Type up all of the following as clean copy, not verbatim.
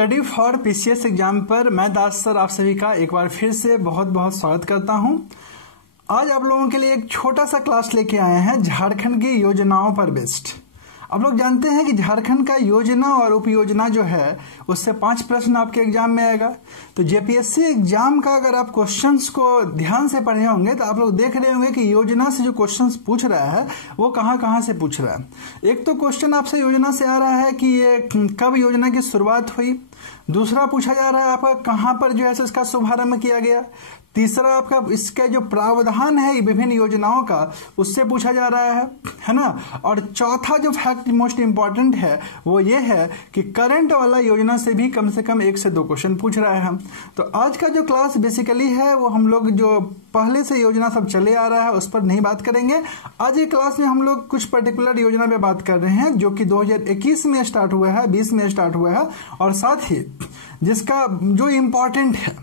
Study for PCS exam पर मैं दास sir आप सभी का एक बार फिर से बहुत बहुत स्वागत करता हूं। आज आप लोगों के लिए एक छोटा सा क्लास लेके आए हैं झारखंड की योजनाओं पर बेस्ड। आप लोग जानते हैं कि झारखंड का योजना और उपयोजना जो है उससे 5 प्रश्न आपके एग्जाम में आएगा। तो जेपीएससी एग्जाम का अगर आप क्वेश्चंस को ध्यान से पढ़े होंगे तो आप लोग देख रहे होंगे कि योजना से जो क्वेश्चंस पूछ रहा है वो कहां से पूछ रहा है। एक तो क्वेश्चन आपसे योजना से आ रहा है कि ये कब योजना की शुरुआत हुई। दूसरा पूछा जा रहा है आपका कहां पर जो है इसका शुभारंभ किया गया। तीसरा आपका इसका जो प्रावधान है विभिन्न योजनाओं का उससे पूछा जा रहा है ना। और चौथा जो फैक्ट मोस्ट इंपॉर्टेंट है वो ये है कि करंट वाला योजना से भी कम से कम 1 से 2 क्वेश्चन पूछ रहा है। तो आज का जो क्लास बेसिकली है वो हम लोग जो पहले से योजना सब चले आ रहा है उस पर नहीं बात करेंगे। आज ये क्लास में हम लोग कुछ पर्टिकुलर योजना पे बात कर रहे हैं जो कि 2021 में स्टार्ट हुआ है, 20 में स्टार्ट हुआ है और साथ ही जिसका जो इम्पोर्टेंट है,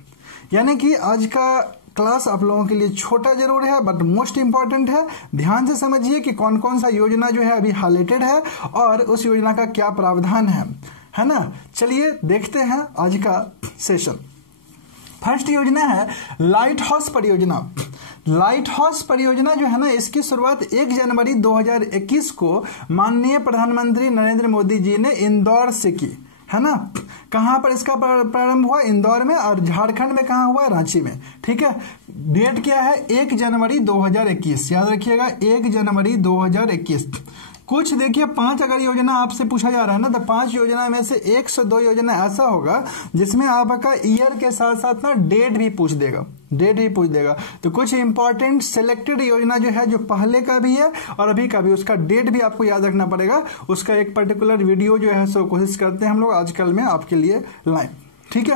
यानी कि आज का क्लास आप लोगों के लिए छोटा जरूर है बट मोस्ट इंपॉर्टेंट है। ध्यान से समझिए कि कौन कौन सा योजना जो है अभी हाईलाइटेड है और उस योजना का क्या प्रावधान है ना। चलिए देखते हैं आज का सेशन। फर्स्ट योजना है लाइट हाउस परियोजना। लाइट हाउस परियोजना जो है ना इसकी शुरुआत 1 जनवरी 2021 को माननीय प्रधानमंत्री नरेंद्र मोदी जी ने इंदौर से की है ना। कहां पर इसका प्रारंभ हुआ? इंदौर में। और झारखंड में कहां हुआ? रांची में। ठीक है। डेट क्या है? 1 जनवरी 2021। याद रखिएगा 1 जनवरी 2021। कुछ देखिए 5 अगर योजना आपसे पूछा जा रहा है ना तो 5 योजना में से 1 से 2 योजना ऐसा होगा जिसमें आपका ईयर के साथ साथ ना डेट भी पूछ देगा। तो कुछ इंपॉर्टेंट सिलेक्टेड योजना जो है जो पहले का भी है और अभी का भी उसका डेट भी आपको याद रखना पड़ेगा। उसका एक पर्टिकुलर वीडियो जो है सो कोशिश करते हैं हम लोग आजकल में आपके लिए लाएं। ठीक है।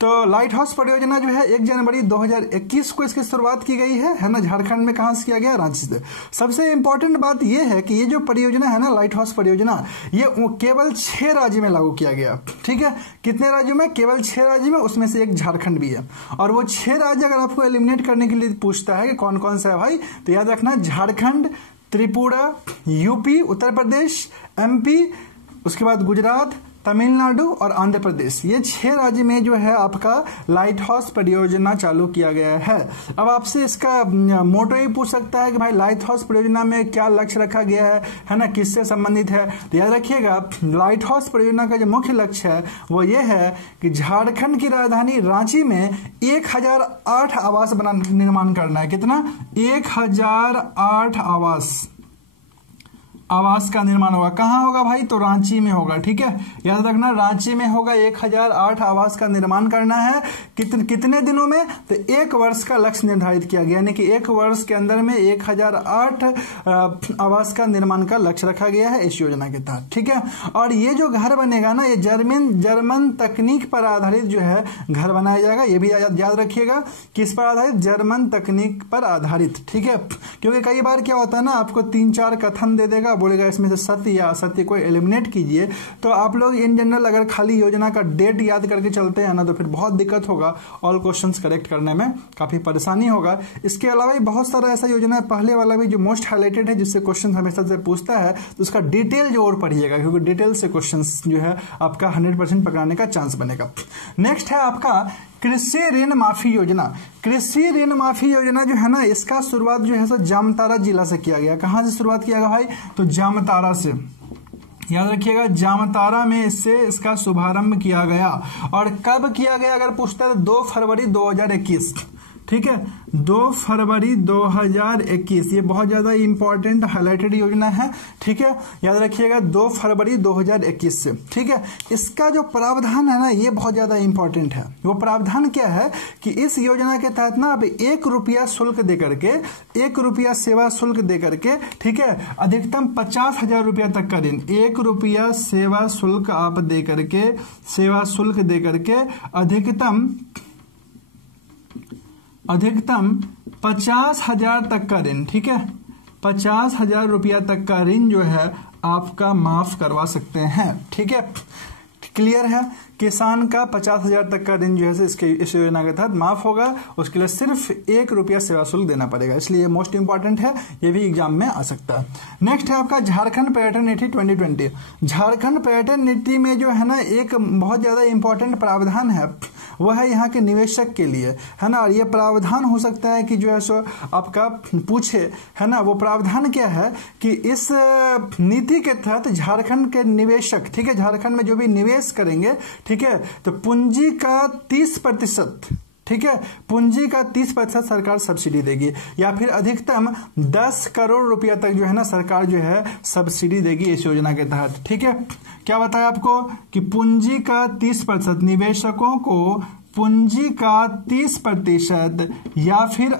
तो लाइट हाउस परियोजना जो है 1 जनवरी 2021 को इसकी शुरुआत की गई है ना। झारखंड में कहां से किया गया? रांची से। सबसे इंपॉर्टेंट बात यह है कि ये जो परियोजना है ना लाइट हाउस परियोजना ये केवल 6 राज्य में लागू किया गया। ठीक है। कितने राज्यों में? केवल 6 राज्य में, उसमें से एक झारखंड भी है। और वो 6 राज्य अगर आपको एलिमिनेट करने के लिए पूछता है कि कौन कौन सा है भाई, तो याद रखना झारखंड, त्रिपुरा, यूपी, उत्तर प्रदेश, एमपी, उसके बाद गुजरात, तमिलनाडु और आंध्र प्रदेश। ये 6 राज्य में जो है आपका लाइट हाउस परियोजना चालू किया गया है। अब आपसे इसका मोटो ही पूछ सकता है कि भाई लाइट हाउस परियोजना में क्या लक्ष्य रखा गया है ना, किससे संबंधित है। तो याद रखिएगा लाइट हाउस परियोजना का जो मुख्य लक्ष्य है वो ये है कि झारखंड की राजधानी रांची में 1008 आवास निर्माण करना है। कितना? 1008 आवास का निर्माण होगा। कहां होगा भाई? तो रांची में होगा। ठीक है। याद रखना रांची में होगा। 1008 आवास का निर्माण करना है। कितने दिनों में? तो 1 वर्ष का लक्ष्य निर्धारित किया गया, यानी कि 1 वर्ष के अंदर में 1008 आवास का निर्माण का लक्ष्य रखा गया है इस योजना के तहत। ठीक है। और ये जो घर बनेगा ना ये जर्मन तकनीक पर आधारित जो है घर बनाया जाएगा। ये भी याद रखिएगा। किस पर आधारित? जर्मन तकनीक पर आधारित। ठीक है। क्योंकि कई बार क्या होता है ना आपको 3-4 कथन दे देगा, बोलेगा इसमें से सत्य या असत्य को एलिमिनेट कीजिए। तो आप लोग इन जनरल अगर खाली योजना का डेट याद करके चलते हैं ना तो फिर बहुत दिक्कत होगा, ऑल क्वेश्चंस करेक्ट करने में काफी परेशानी होगा। इसके अलावा भी बहुत सारा ऐसा योजना है, पहले वाला भी जो मोस्ट हाईलाइटेड है जिससे क्वेश्चन हमेशा से पूछता है तो उसका डिटेल जो और पढ़िएगा क्योंकि डिटेल से क्वेश्चन जो है आपका 100% पकड़ाने का चांस बनेगा। नेक्स्ट है आपका कृषि ऋण माफी योजना। कृषि ऋण माफी योजना जो है ना इसका शुरुआत जो है सो जामताड़ा जिला से किया गया। कहां से शुरुआत किया गया भाई? तो जामताड़ा से। याद रखिएगा जामताड़ा में इसका शुभारंभ किया गया। और कब किया गया अगर पूछता है तो 2 फरवरी 2021। ठीक है। 2 फरवरी 2021 ये बहुत ज्यादा इंपॉर्टेंट हाईलाइटेड योजना है। ठीक है। याद रखिएगा 2 फरवरी 2021 से। ठीक है। इसका जो प्रावधान है ना ये बहुत ज्यादा इंपॉर्टेंट है। वो प्रावधान क्या है कि इस योजना के तहत ना आप 1 रुपया शुल्क दे करके 1 रुपया सेवा शुल्क दे करके ठीक है अधिकतम 50,000 रुपया तक का ऋण 1 रुपया सेवा शुल्क आप दे करके अधिकतम 50,000 तक का ऋण। ठीक है। 50,000 रुपया तक का ऋण जो है आपका माफ करवा सकते हैं। ठीक है। क्लियर है। किसान का 50,000 तक का ऋण जो है इसके इस योजना के तहत माफ होगा, उसके लिए सिर्फ 1 रुपया सेवा शुल्क देना पड़ेगा, इसलिए ये मोस्ट इंपॉर्टेंट है, ये भी एग्जाम में आ सकता है। नेक्स्ट है आपका झारखंड पर्यटन नीति 2020। झारखंड पर्यटन नीति में जो है ना एक बहुत ज्यादा इंपॉर्टेंट प्रावधान है, वह है यहाँ के निवेशक के लिए, है ना। और ये प्रावधान हो सकता है कि जो है सो आपका पूछे, है ना। वो प्रावधान क्या है कि इस नीति के तहत झारखंड के निवेशक, ठीक है, झारखंड में जो भी निवेश करेंगे, ठीक है, तो पूंजी का 30%, ठीक है, पूंजी का 30% सरकार सब्सिडी देगी, या फिर अधिकतम 10 करोड़ रुपया तक जो है ना सरकार जो है सब्सिडी देगी इस योजना के तहत, ठीक है। क्या बताया आपको कि पूंजी का 30%, निवेशकों को पूंजी का 30% या फिर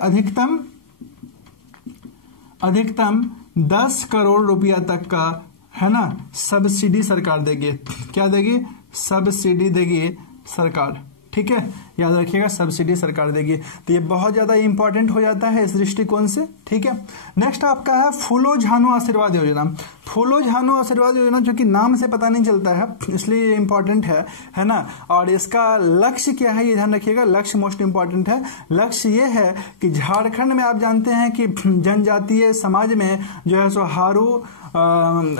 अधिकतम 10 करोड़ रुपया तक का, है ना, सब्सिडी सरकार देगी। क्या देगी? सब्सिडी देगी सरकार, ठीक है, याद रखिएगा, सब्सिडी सरकार देगी। तो ये बहुत ज्यादा इंपॉर्टेंट हो जाता है इस दृष्टिकोण से, ठीक है। नेक्स्ट आपका है फूलो झानो आशीर्वाद योजना। फूलो झानो आशीर्वाद योजना जो कि नाम से पता नहीं चलता है, इसलिए ये इंपॉर्टेंट है ना। और इसका लक्ष्य क्या है ये ध्यान रखिएगा, लक्ष्य मोस्ट इंपॉर्टेंट है। लक्ष्य ये है कि झारखंड में आप जानते हैं कि जनजातीय समाज में जो है सो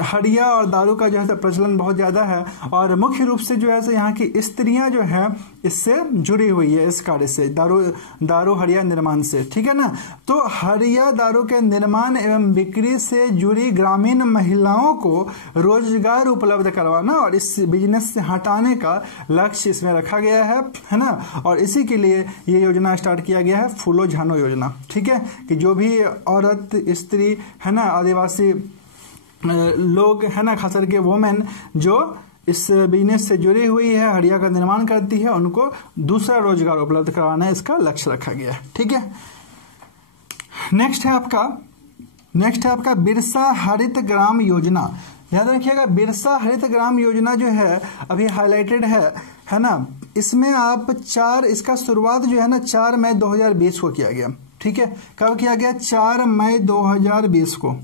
हड़िया और दारू का जो है प्रचलन बहुत ज्यादा है, और मुख्य रूप से जो है यहाँ की स्त्रियां जो है इससे जुड़ी हुई है, इस कार्य से, दारू हड़िया निर्माण से, ठीक है ना। तो हड़िया दारू के निर्माण एवं बिक्री से जुड़ी ग्रामीण महिलाओं को रोजगार उपलब्ध करवाना और इस बिजनेस से हटाने का लक्ष्य इसमें रखा गया है ना। और इसी के लिए ये योजना स्टार्ट किया गया है, फूलो झानो योजना, ठीक है, कि जो भी औरत, स्त्री, है ना, आदिवासी लोग, है ना, खास करके वुमेन जो इस बिजनेस से जुड़ी हुई है, हड़िया का निर्माण करती है, उनको दूसरा रोजगार उपलब्ध करवाना इसका लक्ष्य रखा गया है, ठीक है। नेक्स्ट है आपका बिरसा हरित ग्राम योजना। याद रखिएगा, बिरसा हरित ग्राम योजना जो है अभी हाईलाइटेड है ना। इसमें आप इसका शुरुआत जो है ना 4 मई 2020 को किया गया, ठीक है। कब किया गया? 4 मई 2020 को,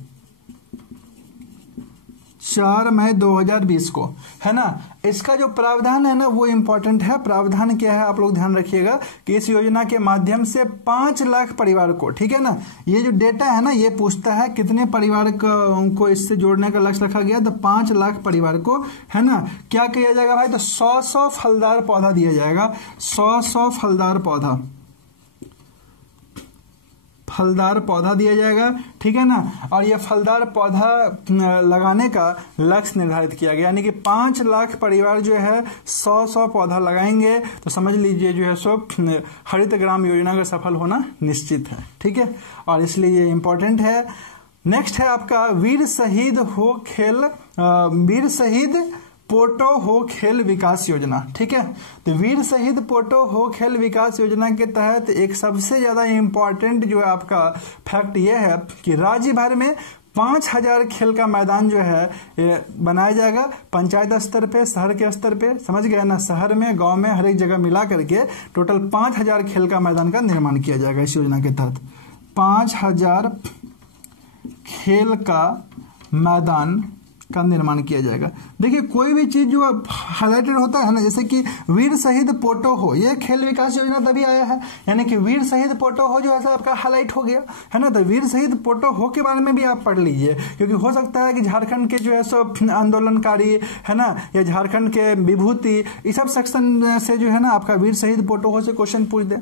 4 मई 2020 को, है ना। इसका जो प्रावधान है ना वो इंपॉर्टेंट है। प्रावधान क्या है आप लोग ध्यान रखिएगा कि इस योजना के माध्यम से 5 लाख परिवार को, ठीक है ना, ये जो डेटा है ना ये पूछता है कितने परिवार को इससे जोड़ने का लक्ष्य रखा गया, तो 5 लाख परिवार को, है ना। क्या किया जाएगा भाई? तो 100 फलदार पौधा दिया जाएगा, 100 फलदार पौधा दिया जाएगा, ठीक है ना। और ये फलदार पौधा लगाने का लक्ष्य निर्धारित किया गया, यानी कि 5 लाख परिवार जो है 100 पौधा लगाएंगे, तो समझ लीजिए जो है सो हरित ग्राम योजना का सफल होना निश्चित है, ठीक है। और इसलिए ये इंपॉर्टेंट है। नेक्स्ट है आपका वीर शहीद पोटो हो खेल विकास योजना, ठीक है। तो वीर शहीद पोटो हो खेल विकास योजना के तहत एक सबसे ज्यादा इंपॉर्टेंट जो है आपका फैक्ट ये है कि राज्य भर में 5000 खेल का मैदान जो है बनाया जाएगा, पंचायत स्तर पे, शहर के स्तर पे, समझ गए ना, शहर में, गांव में, हर एक जगह मिला करके टोटल 5000 खेल का मैदान का निर्माण किया जाएगा इस योजना के तहत। 5000 खेल का मैदान का निर्माण किया जाएगा। देखिए कोई भी चीज जो हाईलाइटेड होता है ना, जैसे कि वीर शहीद पोटो हो, ये खेल विकास योजना तभी आया है, यानी कि वीर शहीद पोटो हो जो है आपका हाईलाइट हो गया, है ना। तो वीर शहीद पोटो हो के बारे में भी आप पढ़ लीजिए, क्योंकि हो सकता है कि झारखंड के जो है सो आंदोलनकारी, है ना, या झारखंड के विभूति, इस सब सेक्शन से जो है ना आपका वीर शहीद पोटो हो से क्वेश्चन पूछ दे,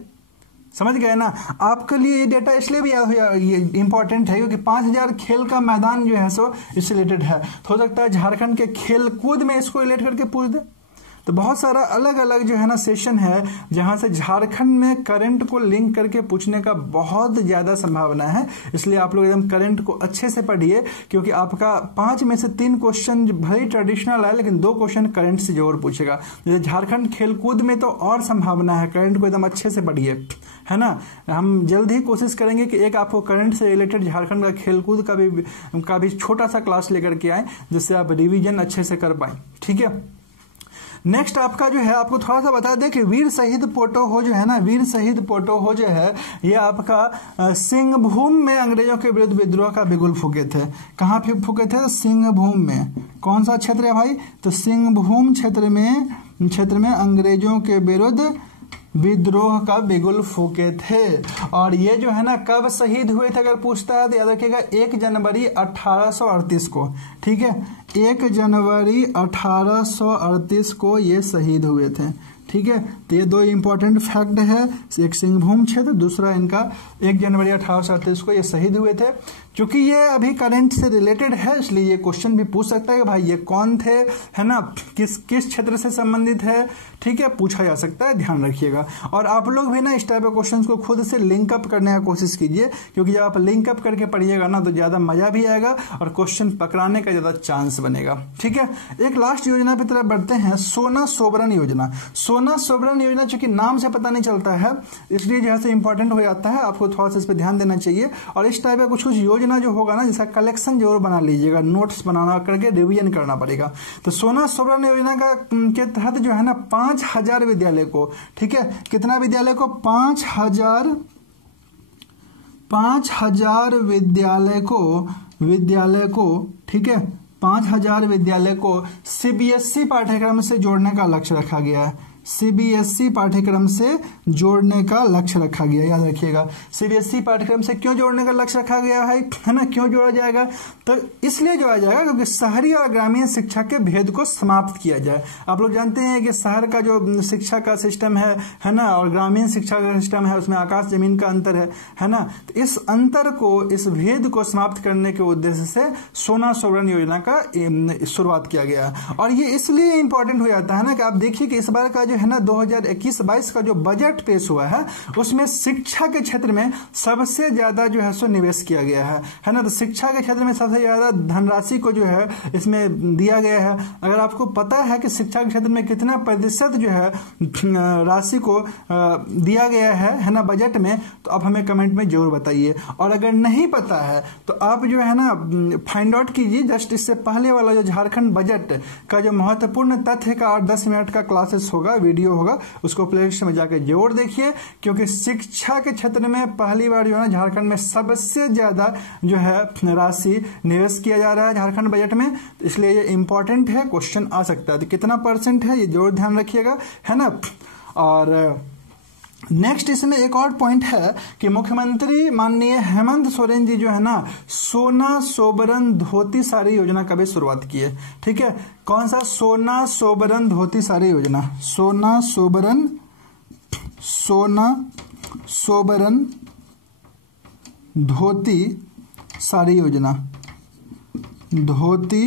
समझ गए ना। आपके लिए ये डेटा इसलिए भी ये इंपॉर्टेंट है क्योंकि 5000 खेल का मैदान जो है सो इससे रिलेटेड है। तो हो सकता है झारखंड के खेल कूद में इसको रिलेट करके पूछ दे। तो बहुत सारा अलग अलग जो है ना सेशन है जहां से झारखंड में करंट को लिंक करके पूछने का बहुत ज्यादा संभावना है। इसलिए आप लोग एकदम करंट को अच्छे से पढ़िए, क्योंकि आपका 5 में से 3 क्वेश्चन भले ट्रेडिशनल है, लेकिन 2 क्वेश्चन करंट से जरूर पूछेगा। जैसे झारखंड खेलकूद में तो और संभावना है, करंट को एकदम अच्छे से पढ़िए, है ना। हम जल्द ही कोशिश करेंगे कि एक आपको करंट से रिलेटेड झारखंड का खेलकूद का भी छोटा सा क्लास लेकर के आए, जिससे आप रिवीजन अच्छे से कर पाए, ठीक है। नेक्स्ट आपका जो है, आपको थोड़ा सा बता दें कि वीर शहीद पोटो हो जो है ना, वीर शहीद पोटो हो जो है, ये आपका सिंहभूम में अंग्रेजों के विरुद्ध विद्रोह का बिगुल फूके थे। कहाँ फूके थे? सिंहभूम में। कौन सा क्षेत्र है भाई? तो सिंहभूम क्षेत्र में अंग्रेजों के विरुद्ध विद्रोह का बिगुल फूके थे। और ये जो है ना कब शहीद हुए थे अगर पूछता है तो याद रखिएगा 1 जनवरी 1838 को। ठीक है, 1 जनवरी 1838 को ये शहीद हुए थे। ठीक है, तो ये दो इंपॉर्टेंट फैक्ट है, एक सिंहभूम क्षेत्र, दूसरा इनका 1 जनवरी 1838 को ये शहीद हुए थे। क्योंकि ये अभी करंट से रिलेटेड है इसलिए ये क्वेश्चन भी पूछ सकता है कि भाई ये कौन थे, है ना, किस क्षेत्र से संबंधित है। ठीक है, पूछा जा सकता है, ध्यान रखिएगा। और आप लोग भी ना इस टाइप के क्वेश्चंस को खुद से लिंक अप करने की कोशिश कीजिए, क्योंकि जब आप लिंक अप करके पढ़िएगा ना तो ज्यादा मजा भी आएगा और क्वेश्चन पकड़ाने का ज्यादा चांस बनेगा। ठीक है, एक लास्ट योजना की तरफ बढ़ते हैं, सोना सोबरन योजना। सोना सोबरन योजना चूंकि नाम से पता नहीं चलता है इसलिए जो है इंपॉर्टेंट हो जाता है, आपको थोड़ा सा इस पर ध्यान देना चाहिए। और इस टाइप का कुछ योजना जो होगा ना जिसका कलेक्शन जरूर बना लीजिएगा, नोट्स बनाना करके रिवीजन करना पड़ेगा। तो सोना सोबरन योजना के तहत जो है ना 5000 विद्यालय को, ठीक है, कितना विद्यालय को? 5000 विद्यालय को, ठीक है, 5000 विद्यालय को सीबीएसई पाठ्यक्रम से जोड़ने का लक्ष्य रखा गया है। सीबीएसई पाठ्यक्रम से जोड़ने का लक्ष्य रखा गया, याद रखिएगा। सीबीएसई पाठ्यक्रम से क्यों जोड़ने का लक्ष्य रखा गया है ना, क्यों जोड़ा जाएगा? तो इसलिए जोड़ा जाएगा क्योंकि शहरी और ग्रामीण शिक्षा के भेद को समाप्त किया जाए। आप लोग जानते हैं कि शहर का जो शिक्षा का सिस्टम है ना, और ग्रामीण शिक्षा का सिस्टम है, उसमें आकाश जमीन का अंतर है ना। तो इस अंतर को, इस भेद को समाप्त करने के उद्देश्य से सोना सोबरन योजना का शुरुआत किया गया। और ये इसलिए इंपॉर्टेंट हो जाता है ना कि आप देखिए कि इस बार का जो है ना 2021-22 का जो बजट पेश हुआ है उसमें शिक्षा के क्षेत्र में सबसे ज्यादा जो है सो निवेश किया गया है ना। तो शिक्षा के क्षेत्र में सबसे ज्यादा धनराशि को जो है इसमें दिया गया है। अगर आपको पता है कि शिक्षा के क्षेत्र में कितना प्रतिशत जो है राशि को दिया गया है ना बजट में, तो आप हमें कमेंट में जरूर बताइए। और अगर नहीं पता है तो आप जो है ना फाइंड आउट कीजिए, जस्ट इससे पहले वाला जो झारखंड बजट का जो महत्वपूर्ण तथ्य का 8-10 मिनट का क्लासेस होगा, वीडियो होगा, उसको प्लेलिस्ट में जाकर जरूर देखिए। क्योंकि शिक्षा के क्षेत्र में पहली बार जो है ना झारखंड में सबसे ज्यादा जो है राशि निवेश किया जा रहा है झारखंड बजट में, तो इसलिए ये इंपॉर्टेंट है, क्वेश्चन आ सकता है। तो कितना % है ये जरूर ध्यान रखिएगा, है ना। और नेक्स्ट इसमें एक और पॉइंट है कि मुख्यमंत्री माननीय हेमंत सोरेन जी जो है ना सोना सोबरन धोती साड़ी योजना का भी शुरुआत की है। ठीक है, कौन सा? सोना सोबरन धोती साड़ी योजना। सोना सोबरन धोती साड़ी योजना, धोती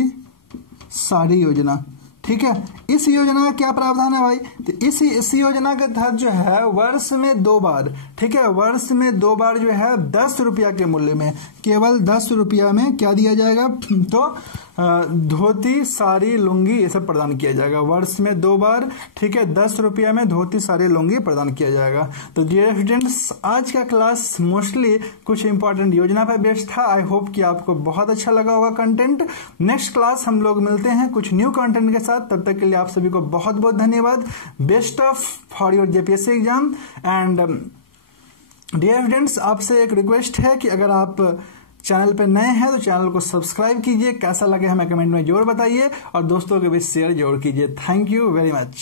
साड़ी योजना। ठीक है, इस योजना का क्या प्रावधान है भाई? तो इस योजना के तहत जो है वर्ष में 2 बार, ठीक है, वर्ष में 2 बार जो है 10 रुपया के मूल्य में, केवल 10 रुपया में क्या दिया जाएगा? तो धोती साड़ी लुंगी ये सब प्रदान किया जाएगा वर्ष में 2 बार। ठीक है, 10 रुपया में धोती साड़ी लुंगी प्रदान किया जाएगा। तो डियर स्टूडेंट्स, आज का क्लास मोस्टली कुछ इंपॉर्टेंट योजना पर बेस्ड था। आई होप कि आपको बहुत अच्छा लगा होगा कंटेंट। नेक्स्ट क्लास हम लोग मिलते हैं कुछ न्यू कंटेंट के साथ। तब तक के लिए आप सभी को बहुत बहुत धन्यवाद। Best of for your JPSC exam. And dear students, आपसे एक रिक्वेस्ट है कि अगर आप चैनल पे नए हैं तो चैनल को सब्सक्राइब कीजिए। कैसा लगे हमें कमेंट में जरूर बताइए और दोस्तों के बीच शेयर जरूर कीजिए। Thank you very much.